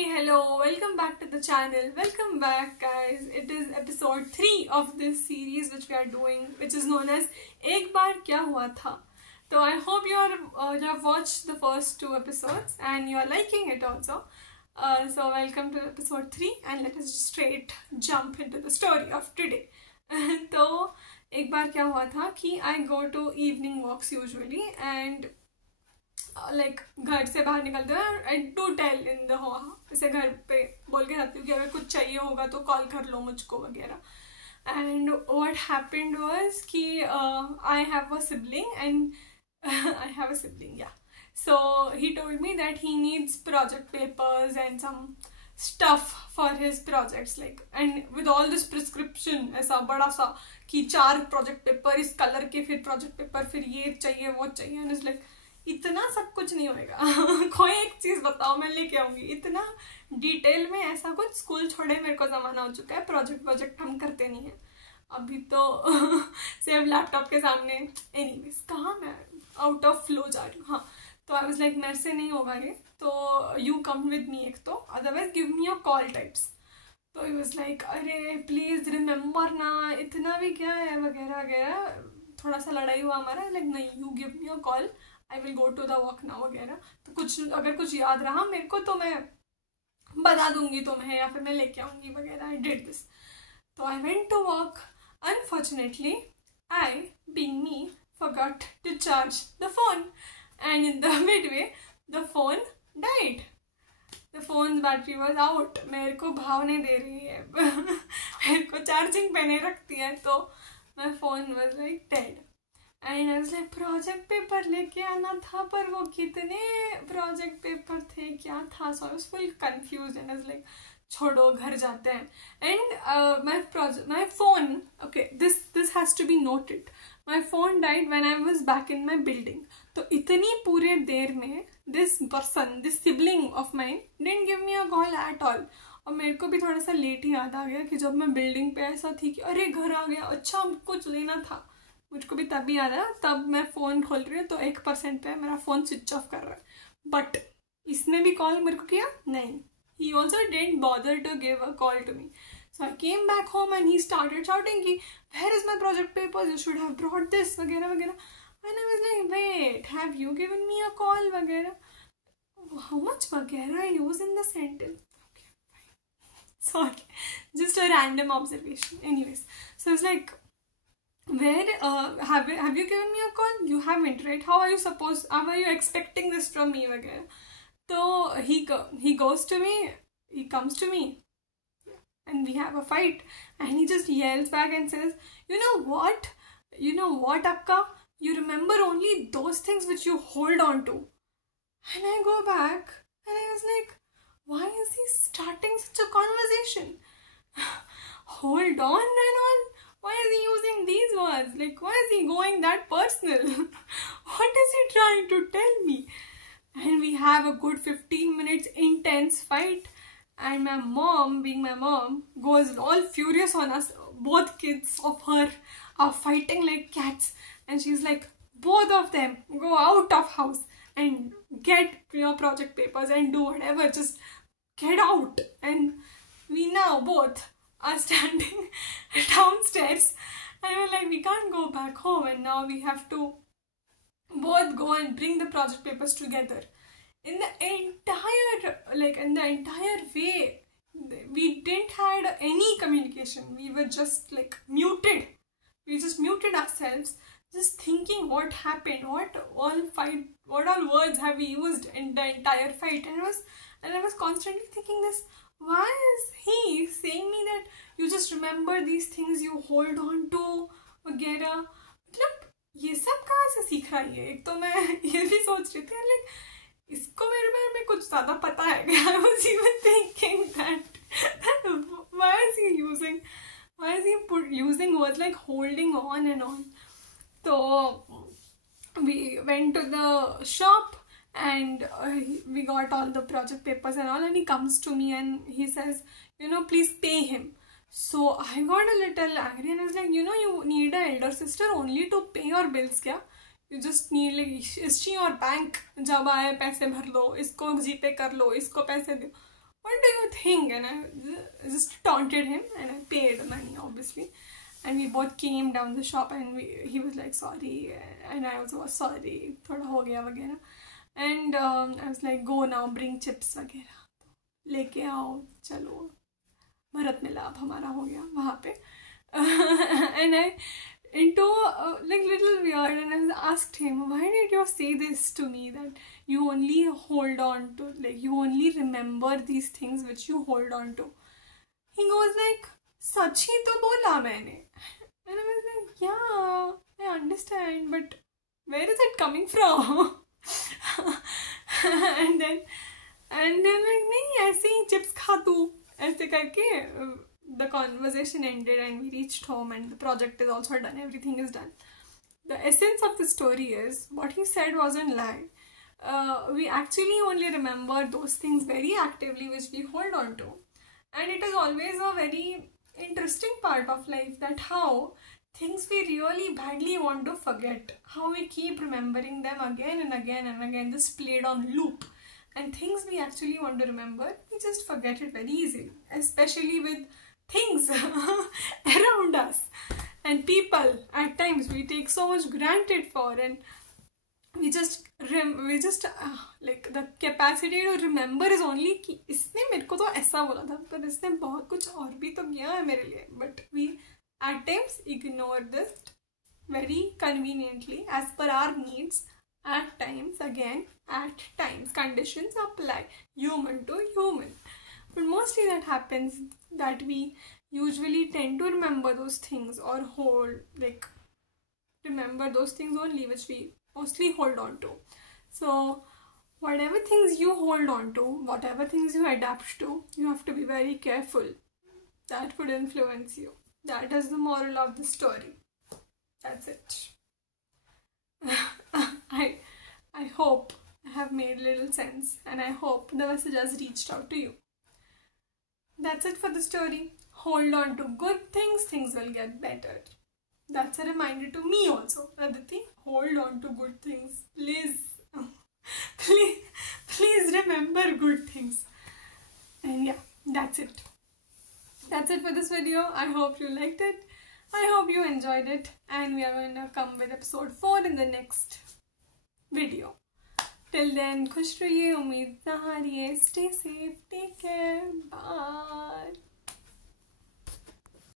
Hello, welcome back to the channel. Welcome back, guys. It is episode 3 of this series which we are doing, which is known as Ek Baar Kya Hua Tha. So I hope you have watched the first 2 episodes and you are liking it also. So welcome to episode 3 and let us straight jump into the story of today. तो एक बार क्या हुआ था कि I go to evening walks usually and like घर से बाहर निकलते हैं I do tell in the जैसे घर पे बोल के जाती हूँ कि अगर कुछ चाहिए होगा तो कॉल कर लो मुझको वगैरह. एंड व्हाट हैपेंड वाज कि I have a sibling and I have a sibling या so he told me that he needs project papers and some stuff for his projects like and with all this prescription ऐसा बड़ा सा कि 4 project paper इस colour के फिर project paper फिर ये चाहिए वो चाहिए एंड इट्स लाइक इतना सब कुछ नहीं होएगा. कोई एक चीज बताओ मैं लेके आऊंगी. इतना डिटेल में ऐसा कुछ स्कूल छोड़े मेरे को जमाना हो चुका है. प्रोजेक्ट हम करते नहीं है अभी तो सिर्फ लैपटॉप के सामने. एनीवेज कहाँ मैं आउट ऑफ फ्लो जा रही हूँ. हाँ तो आई वाज लाइक मेरे से नहीं होगा ये तो यू कम विद मी एक तो otherwise give me a call types. तो आई वाज लाइक अरे प्लीज रिमेम्बर ना इतना भी क्या है वगैरह वगैरह. थोड़ा सा लड़ाई हुआ हमारा लाइक नहीं you give me a call I will go to the walk now वगैरह. तो कुछ अगर कुछ याद रहा मेरे को तो मैं बता दूंगी तुम्हें या फिर मैं लेके आऊंगी वगैरह. I did this. तो I went to walk. Unfortunately I being me forgot to charge the phone and in the midway the phone died. The phone's battery was out. मेरे को भाव नहीं दे रही है मेरे को चार्जिंग पे नहीं रखती है तो my phone was like dead. And I was like project paper लेके आना था पर वो कितने प्रोजेक्ट पेपर थे क्या था. So I was full confuse and I was like छोड़ो घर जाते हैं. And my phone okay this has to be noted. My phone died when I was back in my building. तो इतनी पूरे देर में this sibling of mine didn't give me a call at all. और मेरे को भी थोड़ा सा लेट ही याद आ गया कि जब मैं बिल्डिंग पे ऐसा थी कि अरे घर आ गया अच्छा कुछ लेना था. मुझको भी तभी याद आया. तब मैं फ़ोन खोल रही हूँ तो 1% पे मेरा फ़ोन स्विच ऑफ कर रहा है. बट इसने भी कॉल मेरे को किया नहीं. He also didn't bother to give a call to me. So I came back home and he started shouting कि where is my project papers you should have brought this वगैरह वगैरह. And I was like wait have you given me a call वगैरह. How much वगैरह I use in the sentence. Sorry, just a random observation. Anyways, so it's like, where have you given me a call? You haven't, right? How are you expecting this from me again? So he goes to me, he comes to me, and we have a fight, and he just yells back and says, you know what akka, you remember only those things which you hold on to. And I go back and I was like, why is he starting such a conversation? Hold on and on. Why is he using these words? Like, why is he going that personal? What is he trying to tell me? And we have a good 15 minutes intense fight. And my mom, being my mom, goes all furious on us. Both kids of her are fighting like cats. And she's like, both of them go out of house and get your project papers and do whatever. Just get out. And we now both are standing downstairs and we're like, we can't go back home and now we have to both go and bring the project papers together. In the entire way we didn't had any communication. We were just like muted. We just muted ourselves, just thinking what happened, what all words have we used in the entire fight. And I was constantly thinking this, why is he saying me that you just remember these things you hold on to वगैरह. मतलब ये सब कहाँ से सीख रहा है. एक तो मैं ये भी सोच रही थी लाइक इसको मेरे बारे में कुछ ज़्यादा पता है. I was even thinking that why is he using words like holding on and on. So we went to the shop and we got all the project papers and all, and he comes to me and he says, please pay him. So I got a little angry and I was like, you need an elder sister only to pay your bills kya? You just need like, is she your bank? जब आए पैसे भर लो, इसको जीपे कर लो, इसको पैसे दो. what do you think? And I just taunted him and I paid money, obviously. And we both came down the shop and he was like, sorry. And I also was sorry. Thoda ho gaya वगैरह. And I was like, go now, bring chips वगैरह. लेके आओ, चलो. भरत मिलाप हमारा हो गया वहाँ पे. And I into like little weird, and I asked him, why did you say this to me, that you only hold on to, like you only remember these things which you hold on to? He goes like, सच ही तो बोला मैंने. And I was like, yeah, I understand, but where is it coming from? and then like, नहीं ऐसे ही chips खा तू, ऐसे करके the conversation ended and we reached home and the project is also done, everything is done. The essence of the story is, what he said wasn't lie. We actually only remember those things very actively which we hold on to. And it is always a very interesting part of life, that how things we really badly want to forget, how we keep remembering them again and again and again, just played on loop. And things we actually want to remember, we just forget it very easily, especially with things around us and people. At times we take so much granted for, and we just like the capacity to remember is only कि इसने मेरे को तो ऐसा बोला था, पर इसने बहुत कुछ और भी तो किया है मेरे लिए. But we at times ignore this very conveniently as per our needs. At times, again, at times conditions apply, human to human. But mostly that happens, that we usually tend to remember those things or remember those things only which we mostly hold on to. So whatever things you hold on to, whatever things you adapt to, you have to be very careful. That would influence you. That is the moral of the story. That's it. I hope I have made little sense, and I hope the message has reached out to you. That's it for the story. Hold on to good things, things will get better. That's a reminder to me also. Aditi, hold on to good things. Please, please remember good things. And yeah, that's it. That's it for this video. I hope you liked it. I hope you enjoyed it. And we are going to come with episode 4 in the next video. Till then, खुश रहिए, उम्मीद ना हारिए. Stay safe, take care, bye.